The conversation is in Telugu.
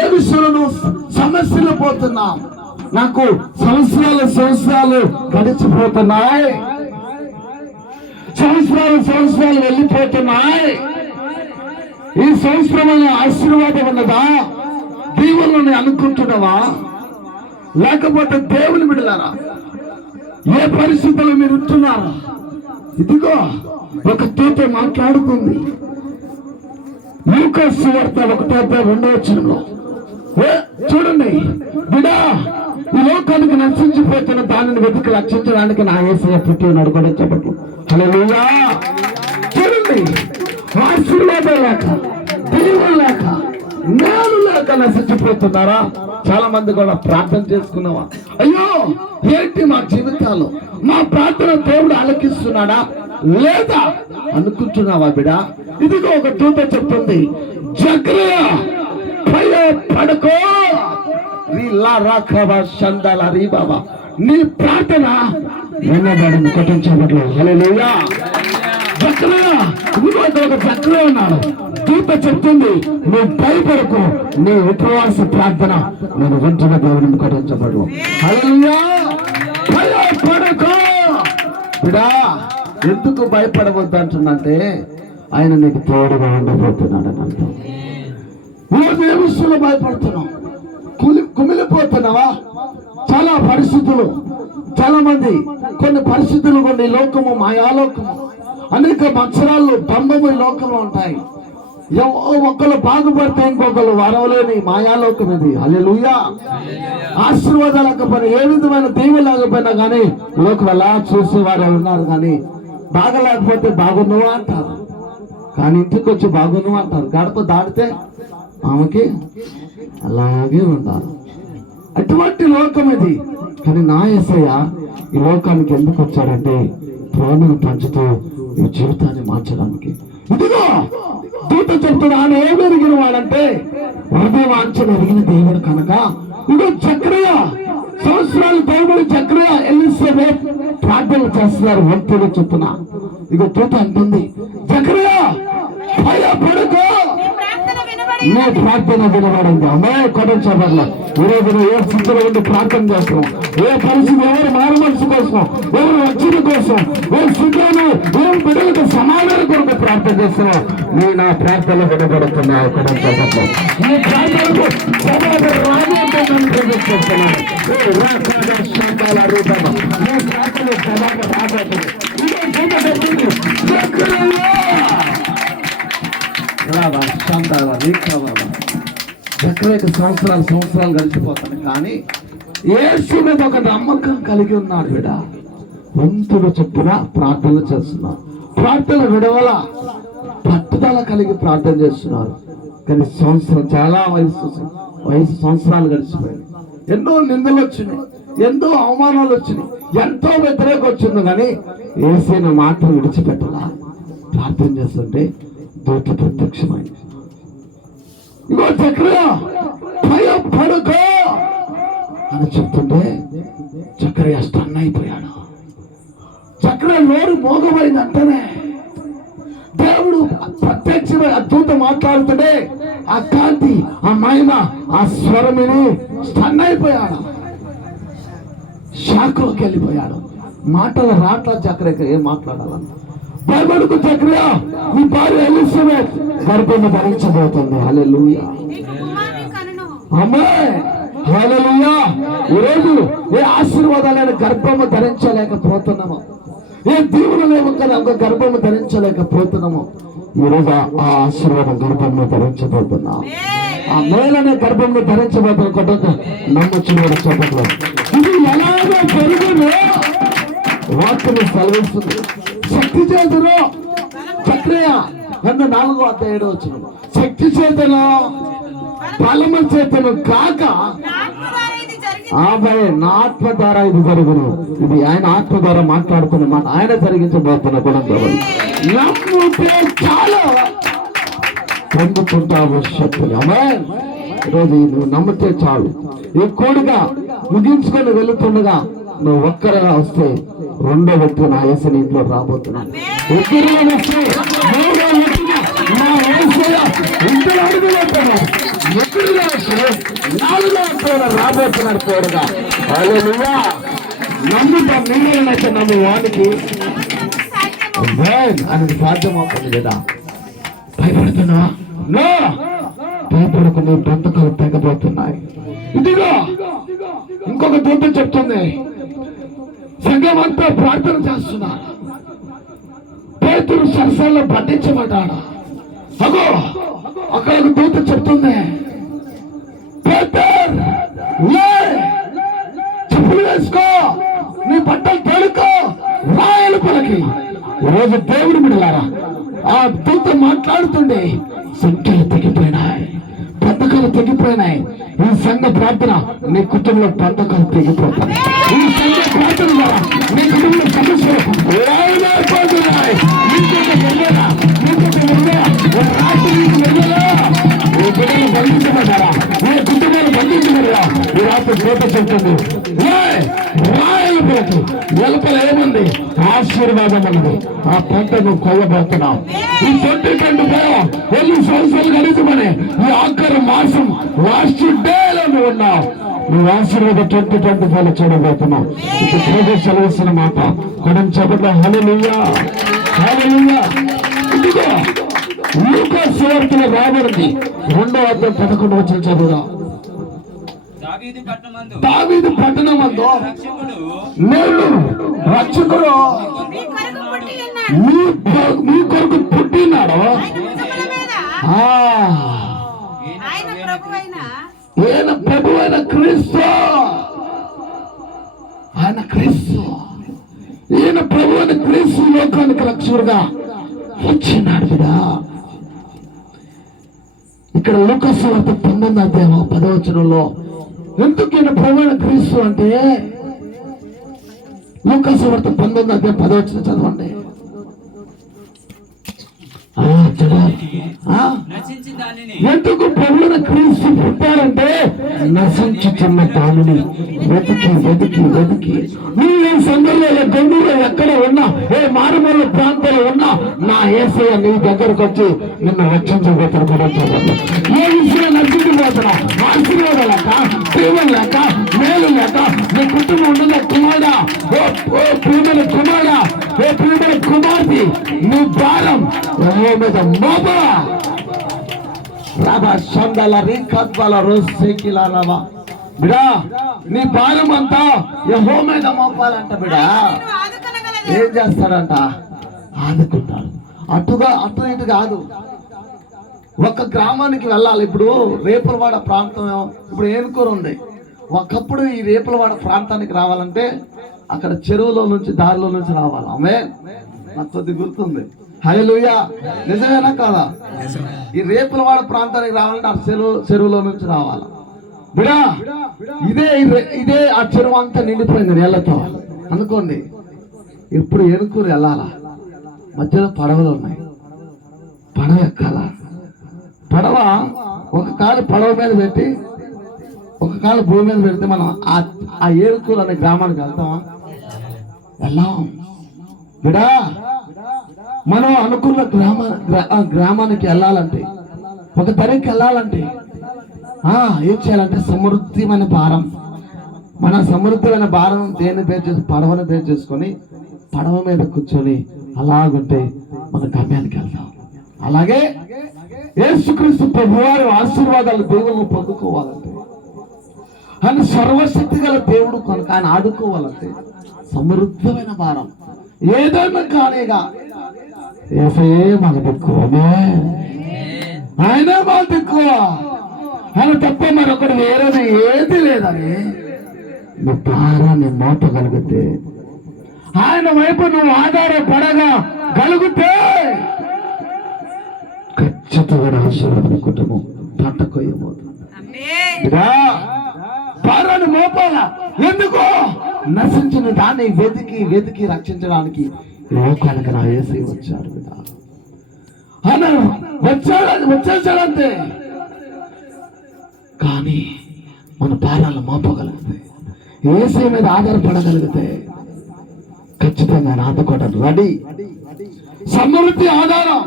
ఏ విషయంలో సమస్యలు పోతున్నాం? నాకు సంవత్సరాలు గడిచిపోతున్నాయి, సంవత్సరాలు వెళ్ళిపోతున్నాయి. ఈ సంవత్సరంలో ఆశీర్వాదం ఉన్నదా? దీవులను అనుకుంటున్నావా? లేకపోతే దేవుని బిడ్డలారా, ఏ పరిస్థితుల్లో మీరు ఉంటున్నారా? ఇదిగో ఒక దూత మాట్లాడుతుంది. లూకా సువార్త 1:2 చూడండి, బిడా, ఈ లోకానికి నశించిపోతున్న దానిని వెతికి రక్షించడానికి నా యేసయ్య పుట్టి ఉన్నాడు కూడా చెప్పట్లు. హల్లెలూయా. చూడండి, ఆశీర్వాదం లేక, దీవెన లేక, నేను లేక నశించిపోతున్నారా? చాలా మంది కూడా ప్రార్థన చేసుకున్నావా? అయ్యో ఏంటి మా జీవితాలు, మా ప్రార్థన దేవుడు ఆలకిస్తున్నాడా లేదా అనుకుంటున్నావా బిడా? ఇదిగో ఒక దూత చెప్తుంది, జకరియా భయపడకో, నీ ప్రార్థన వినబడింది. కొట్టించబట్లు. హల్లెలూయా. జకరియా, ఇదిగో ఒక జకరియా ఉన్నాడు. దూత చెప్తుంది, నువ్వు భయపడకు, నీ ఉపవాస ప్రార్థన నేను వింటున్న దేవుని కొట్టించబడు. హల్లెలూయా. భయపడకు బిడా. ఎందుకు భయపడవద్దు అంటున్నంటే ఆయన నీకు తోడుగా ఉండబోతున్నాడు అని అంటాం. ఏ విషయంలో భయపడుతున్నావు? కుమిలిపోతున్నావా? చాలా పరిస్థితులు, చాలా మంది కొన్ని పరిస్థితులు, కొన్ని లోకము మాయాలోకము, అనేక మత్సరాలు బంధము ఈ లోకంలో ఉంటాయి. ఒకళ్ళు బాగుపడితే ఇంకొకరు వరవలేని మాయాలోకం ఇది. హల్లెలూయా. ఆశీర్వాదాలు లేకపోయినా, ఏ విధమైన దీవెన లేకపోయినా కానీ లోకం ఎలా చూసేవారు ఉన్నారు. కానీ బాగలేకపోతే బాగున్నావా అంటారు, కానీ ఇంటికి వచ్చి బాగున్నావా అంటారు. గడప దాటితే ఆమెకి అలాగే ఉండాలి. అటువంటి లోకం ఇది. కానీ నా యేసయ్య ఈ లోకానికి ఎందుకు వచ్చాడంటే ప్రేమను పంచుతూ ఈ జీవితాన్ని మార్చడానికి. ఇదిగో దూత చెప్తాడు, ఆయన ఏమి ఎరిగిన వాడంటే హృదయవాంఛన ఎరిగిన దేవుడు కనుక. ఇదిగో జకరియా సంవత్సరాలు దేవుడు జకరియా ఎలిజబెత్ ప్రార్థనలు చేస్తున్నారు. వంతులు చెప్తున్నా. ఇదిగో దూత అంటుంది, జకరియా భయపడకో, నీ ప్రార్థన వినబడింది. అమ్మే కొట్టించబడల. ఈరోజు ఏ స్థితిలో ఉండి ప్రార్థన చేస్తున్నాం, ఏ పరిస్థితి, ఎవరు మారు మనసు కోసం, ఎవరు వచ్చిన కోసం, ఏ స్థితిలో ఏం బిడ్డలకు సమాధానం కొరకు ప్రార్థన చేస్తున్నావు, నీ నా ప్రార్థనలు వినబడుతున్నావు. కొట్టించబడల. ఈ ప్రార్థనకు సమాధానం రాజేస్తున్నాను. జకరియకు సంవత్సరాలు గడిచిపోతాను. కానీ యేసు మీద ఒక నమ్మకం కలిగి ఉన్నాడు బిడ. వంతుడు చొప్పున ప్రార్థనలు చేస్తున్నారు. ప్రార్థన విడవల పట్టుదల కలిగి ప్రార్థన చేస్తున్నారు. కానీ సంవత్సరం చాలా వయసు సంవత్సరాలు గడిచిపోయాయి. ఎన్నో నిందలు వచ్చినాయి, ఎన్నో అవమానాలు వచ్చినాయి, ఎంతో వ్యతిరేకం వచ్చింది. కానీ యేసైన మాటలు విడిచిపెట్టాలా. ప్రార్థన చేస్తుంటే దూత ప్రత్యక్షమైంది. ఇగో జకరియా భయపడకో అని చెప్తుంటే జకరియా స్టన్ అయిపోయాడు. జకరియా నోరు మోగమైంది. అంటేనే దేవుడు ప్రత్యక్షమై ఆ దూత మాట్లాడుతుంటే ఆ కాంతి, ఆ మహిమ, ఆ స్వరమిని స్టన్ అయిపోయాడు. షాక్లోకి వెళ్ళిపోయాడు. మాటలు రాట్లా జకరియా ఏం మాట్లాడాలన్న. భయపడకు జకరియా, నీ భార్య ఎలిజబెత్ గర్భము ధరించబోతుంది. హల్లెలూయా. ఆమేన్. హల్లెలూయా. ఈరోజు ఏ ఆశీర్వాదాలైన గర్భము ధరించలేకపోతున్నామో, ఏ దీవులు ఒక గర్భము ధరించలేకపోతున్నామో, ఈరోజు ఆ ఆశీర్వాదం గర్భంలో ధరించబోతున్నాం. ఆ మేలనే గర్భంలో ధరించబోతున్న కొట్ట నమ్మొచ్చు చెప్పట్లేదు. ఇది ఎలాగో పెరుగును వాక్యం సెలవిస్తుంది. శక్తి చేతను జకరియా 4:7 శక్తి చేతను బలము చేతను కాక నా ఆత్మ ద్వారా ఇది జరుగును. ఇది ఆయన ఆత్మ ద్వారా మాట్లాడుతున్న మాట, ఆయన జరిగించబోతున్న గుణం. నమ్ముతే చాలు పొందుకుంటావు శక్తులు. ఆమేన్. ఈరోజు నువ్వు నమ్మితే చాలు. ఈ కోడిగా ముగించుకొని వెళుతుండగా నువ్వు ఒక్కరిగా వస్తే రెండో వ్యక్తి నా యేసయ్య ఇంట్లో రాబోతున్నాను. ఇద్దరు వస్తే మూడో వ్యక్తిగా నా యేసయ్య ఇంట్లో అడుగుతున్నాడు. ఎదురుగా వచ్చి 4వ అంతస్తులో రాబోతున్నాడు తోడుగా. హల్లెలూయా. నమ్ముతా మిమ్మల్నైతే నమ్ము వానికి అనేది సాధ్యమవుతుంది కదా. భయపడుతున్నావా? నో, భయపడకు. నీ బంధకాలు తెగబోతున్నాయి. ఇదిగో ఇంకొక దూత చెప్తుంది, సంఘం అంతా ప్రార్థన చేస్తున్నా, పేతురు సరసాల్లో బంధించబడ్డాడు. అగో అక్కడ ఒక దూత చెప్తుంది, పేతురు లే, చెప్పులు వేసుకో, నీ బట్టలు తొడుకో, రాయలు పలకి. ఈరోజు దేవుడు బిడ్డలారా, ఆ దూత మాట్లాడుతుండే సంఖ్యలు తెగిపోయినాయి, బంధకాలు తెగిపోయినాయి. ఈ సంఘ ప్రార్థన నీ కుటుంబంలో బంధకాలు తెగిపోతాయి. ఈ సంఘ ప్రార్థన ద్వారా నీ కుటుంబంలో సమస్యలు రాయిపోతున్నాయి. ఈ బిడ్డలు బంధించబడ్డారా? ఈ కుటుంబాలు బంధించబడ్డా? ఈ రాత్రి దూత చెప్తుంది, రాయలు పెట్టి వెలుపల ఏముంది? ఆశీర్వాదం అన్నది. ఆ పంట నువ్వు కొయ్యబోతున్నావు. ఈ 2024 ఎన్ని సంవత్సరాలు గడిచమని ఈ ఆఖరి మాసం లాస్ట్ డేలో నువ్వు ఉన్నావు. నువ్వు ఆశీర్వాదం 2024 చూడబోతున్నావు. ఇప్పుడు ప్రభు సెలవుస్తున్న మాట కొడం చెప్పట్లో హల్లెలూయా, హల్లెలూయా. ఇదిగో లూకా సువార్తలో రాబడింది 2వ అధ్యాయం 11వ వచనం చదువురా. దావీదు పట్టణమందు నేను రక్షకుడు మీ కొరకు పుట్టినాడు. ఈయన ప్రభు అయిన క్రీస్తు, ఆయన క్రీస్తు, ఈయన ప్రభు అయిన క్రీస్తు లోకానికి రక్షకుడుగా వచ్చినాడు కదా. ఇక్కడ లూకా సువార్త 19వ అధ్యాయం 10వ వచనంలో ఎందుకు ఈయన ప్రభు అయిన క్రీస్తు అంటే, లూకా సువార్త 19వ అధ్యాయం 10వ వచనం చదవండి. ఎందుకు ప్రభువున క్రీస్తు పుట్టారంటే, నశించుతున్న దానిని వెతికి వెతికి వెతికి. నువ్వు ఈ సందర్భంలో గొండూరులో ఎక్కడ ఉన్నా, ఏ మారుమూల ప్రాంతంలో ఉన్నా, నా యేసయ్య నీ దగ్గరకు వచ్చి నిన్ను రక్షించబోతాడు కూడా. ఏ విషయం నశించిపోతున్నా, ఆశీర్వాదం లేక, ప్రేమం లేక, మేలు లేక నీ కుటుంబం ఉండగా కుమారుడా, ఓ ప్రేమల కుమారుడా, ఓ ప్రేమల కుమార్తె, నీ భారం మీద మోపా. రాబా సందల రీకత్వాల రోజుకిలా రాబా బిడా, నీ భారం అంతా యెహోవా మీద మోపాలంట. బిడా ఏం చేస్తాడంట? ఆదుకుంటాడు. అటు ఇటు కాదు, ఒక గ్రామానికి వెళ్ళాలి. ఇప్పుడు రేపులవాడ ప్రాంతం, ఇప్పుడు ఏనుకూరు ఉంది. ఒకప్పుడు ఈ రేపులవాడ ప్రాంతానికి రావాలంటే అక్కడ చెరువులో నుంచి, దారిలో నుంచి రావాలి. ఆమె నాకు కొద్ది గుర్తుంది. హల్లెలూయా. నిజమేనా కాదా? ఈ రేపులవాడ ప్రాంతానికి రావాలంటే ఆ చెరువులో నుంచి రావాలా బిడా. ఇదే ఆ చెరువు అంతా నిండిపోయింది నీళ్లతో అనుకోండి. ఇప్పుడు ఏనుకూరు వెళ్ళాలా, మధ్యలో పడవలు ఉన్నాయి. పడవ ఎక్కాలా. పడవ ఒక కాలు పడవ మీద పెట్టి ఒక కాలు భూమి మీద పెడితే మనం ఆ ఏనుకూరు అనే గ్రామానికి వెళ్తామా? వెళ్ళాం బిడా. మనం అనుకున్న గ్రామానికి వెళ్ళాలంటే, ఒక తరికి వెళ్ళాలంటే ఏం చేయాలంటే సమృద్ధిమైన భారం, మన సమృద్ధిమైన భారం దేన్ని పేరు చేసి, పడవని పేరు చేసుకొని పడవ మీద కూర్చొని అలాగుంటే మన గమ్యానికి వెళ్తాం. అలాగే యేసుక్రీస్తు ప్రభువారి ఆశీర్వాదాలు దేవుళ్ళు పొందుకోవాలంటే, ఆయన సర్వశక్తి గల దేవుడు కనుక ఆయన ఆడుకోవాలంటే సమృద్ధమైన భారం ఏదైనా కానేగా మాకు ఎక్కువ, ఆయనే మాకు ఎక్కువ, ఆయన తప్ప మరొకటి వేరేది ఏది లేదని నువ్వు భారాన్ని మోపగలిగితే, ఆయన వైపు నువ్వు ఆధారపడగలిగితే ఖచ్చితంగా ఆశీర్వాదం కుటుంబం తట్టకొయ్యబోతుంది. భారాన్ని మోపాలా. ఎందుకో నశించిన దాన్ని వెతికి వెతికి రక్షించడానికి లోకానికి నా యేసయ్య వచ్చాడు కదా. ఆయన వచ్చేసాడంతే. కానీ మన భారాలను మోపగలిగితే, యేసయ్య మీద ఆధారపడగలిగితే ఖచ్చితంగా ఆదుకోవడం రెడీ. సమృద్ధి ఆధారం